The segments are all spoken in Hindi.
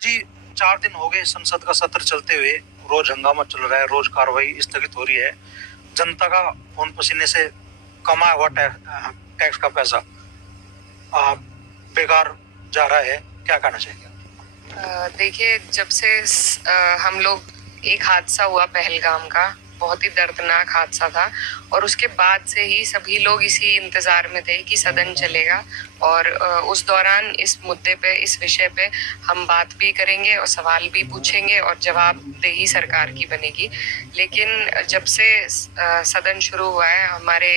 जी, 4 दिन हो गए संसद का सत्र चलते हुए। रोज हंगामा चल रहा है, रोज कार्रवाई स्थगित हो रही है। जनता का खून पसीने से कमाया हुआ टैक्स का पैसा बेकार जा रहा है। क्या कहना चाहिए? देखिए, जब से हम लोग एक हादसा हुआ पहलगाम का, बहुत ही दर्दनाक हादसा था, और उसके बाद से ही सभी लोग इसी इंतजार में थे कि सदन चलेगा और उस दौरान इस मुद्दे पे, इस विषय पे हम बात भी करेंगे और सवाल भी पूछेंगे और जवाबदेही सरकार की बनेगी। लेकिन जब से सदन शुरू हुआ है, हमारे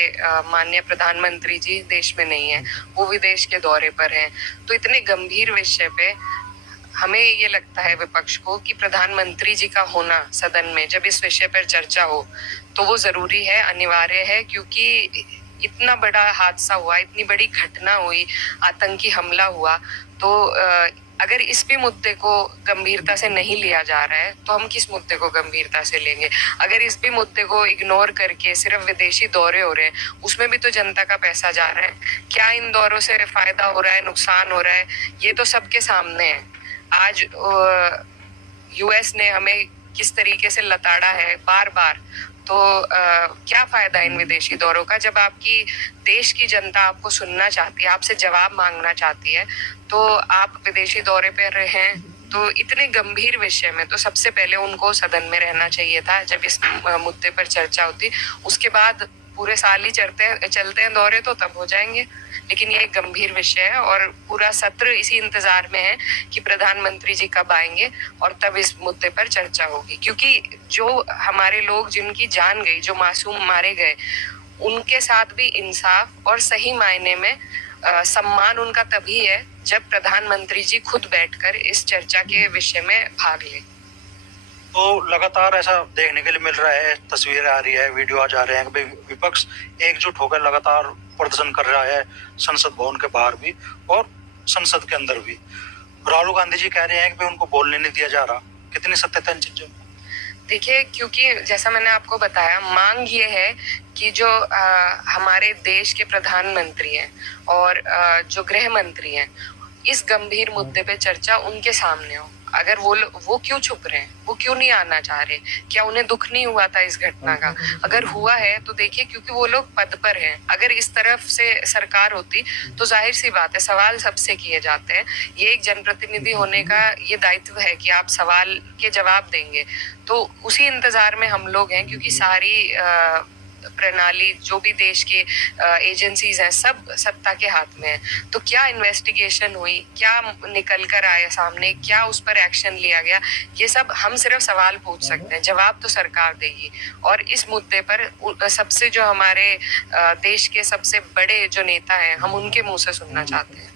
माननीय प्रधानमंत्री जी देश में नहीं है, वो विदेश के दौरे पर हैं। तो इतने गंभीर विषय पे हमें ये लगता है विपक्ष को कि प्रधानमंत्री जी का होना सदन में जब इस विषय पर चर्चा हो तो वो जरूरी है, अनिवार्य है, क्योंकि इतना बड़ा हादसा हुआ, इतनी बड़ी घटना हुई, आतंकी हमला हुआ। तो अगर इस भी मुद्दे को गंभीरता से नहीं लिया जा रहा है तो हम किस मुद्दे को गंभीरता से लेंगे? अगर इस भी मुद्दे को इग्नोर करके सिर्फ विदेशी दौरे हो रहे हैं, उसमें भी तो जनता का पैसा जा रहा है। क्या इन दौरों से फायदा हो रहा है, नुकसान हो रहा है, ये तो सबके सामने है। आज यूएस ने हमें किस तरीके से लताड़ा है बार बार। तो क्या फायदा इन विदेशी दौरों का जब आपकी देश की जनता आपको सुनना चाहती है, आपसे जवाब मांगना चाहती है, तो आप विदेशी दौरे पर रहे। तो इतने गंभीर विषय में तो सबसे पहले उनको सदन में रहना चाहिए था जब इस मुद्दे पर चर्चा होती। उसके बाद पूरे साल ही चलते हैं दौरे तो तब हो जाएंगे। लेकिन ये एक गंभीर विषय है और पूरा सत्र इसी इंतजार में है कि प्रधानमंत्री जी कब आएंगे और तब इस मुद्दे पर चर्चा होगी। क्योंकि जो हमारे लोग जिनकी जान गई, जो मासूम मारे गए, उनके साथ भी इंसाफ और सही मायने में सम्मान उनका तभी है जब प्रधानमंत्री जी खुद बैठकर इस चर्चा के विषय में भाग ले। तो लगातार ऐसा देखने के लिए मिल रहा है, तस्वीरें आ रही है, वीडियो आ जा रहे हैं कि विपक्ष एकजुट होकर लगातार प्रदर्शन कर रहा है, संसद भवन के बाहर भी और संसद के अंदर भी। राहुल गांधी जी कह रहे हैं कि उनको बोलने नहीं दिया जा रहा। कितनी सत्यता इन चीजों में? देखिए, क्योंकि जैसा मैंने आपको बताया, मांग ये है कि जो हमारे देश के प्रधानमंत्री हैं और जो गृह मंत्री हैं, इस गंभीर मुद्दे पे चर्चा उनके सामने हो। अगर वो क्यों छुप रहे हैं, वो क्यों नहीं आना चाह रहे? क्या उन्हें दुख नहीं हुआ था इस घटना का? अगर हुआ है तो देखिए, क्योंकि वो लोग पद पर हैं। अगर इस तरफ से सरकार होती तो जाहिर सी बात है सवाल सबसे किए जाते हैं। ये एक जनप्रतिनिधि होने का ये दायित्व है कि आप सवाल के जवाब देंगे। तो उसी इंतजार में हम लोग हैं, क्योंकि सारी प्रणाली, जो भी देश के एजेंसीज हैं, सब सत्ता के हाथ में है। तो क्या इन्वेस्टिगेशन हुई, क्या निकल कर आया सामने, क्या उस पर एक्शन लिया गया, ये सब हम सिर्फ सवाल पूछ सकते हैं, जवाब तो सरकार देगी। और इस मुद्दे पर सबसे जो हमारे देश के सबसे बड़े जो नेता हैं, हम उनके मुंह से सुनना चाहते हैं।